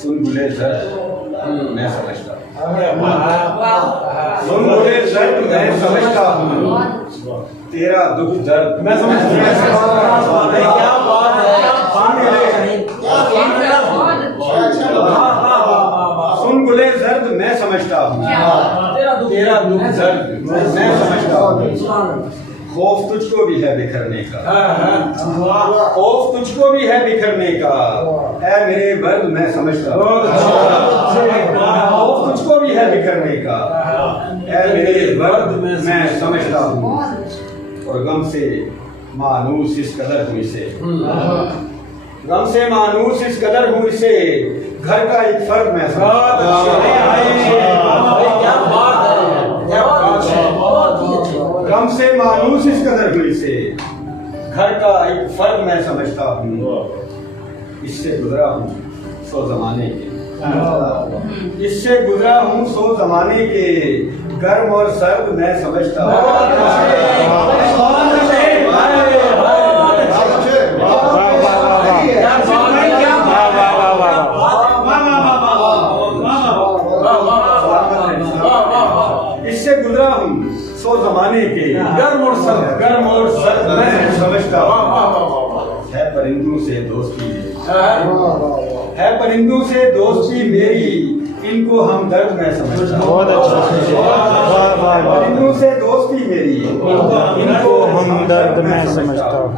सुन बुले दर्द मैं समझता हूँ, सुन बुले दर्द मैं समझता हूँ, तेरा दुख दर्द मैं समझता हूँ। क्या बात है, सुन बुले दर्द मैं समझता हूँ, तेरा दुख दर्द मैं समझता हूँ। खौफ तुझको भी है बिखरने का, खौफ तुझको भी है बिखरने का, ऐ मेरे दर्द मैं समझता हूँ। खौफ तुझको भी है बिखरने का, ऐ मेरे दर्द मैं समझता हूँ। और गम से मानूस इस कदर हूँ इसे, गम से मानूस इस कदर हूँ इसे, घर का एक फर्द मैं समझता हूँ। गम से मानूस इस कदर हुई से, घर का एक फर्द मैं समझता हूँ। इससे गुजरा हूँ सौ जमाने के, इससे गुजरा हूँ सौ जमाने के, गर्म और सर्द मैं समझता हूँ। इससे गुजरा हूँ सौ जमाने के, गर्म और सर्द मैं समझता हूँ। है परिंदों से दोस्ती, है परिंदों से दोस्ती मेरी, इनको हम दर्द मैं समझता हूँ। बहुत अच्छा, परिंदों से दोस्ती मेरी, इनको हम दर्द मैं समझता हूँ।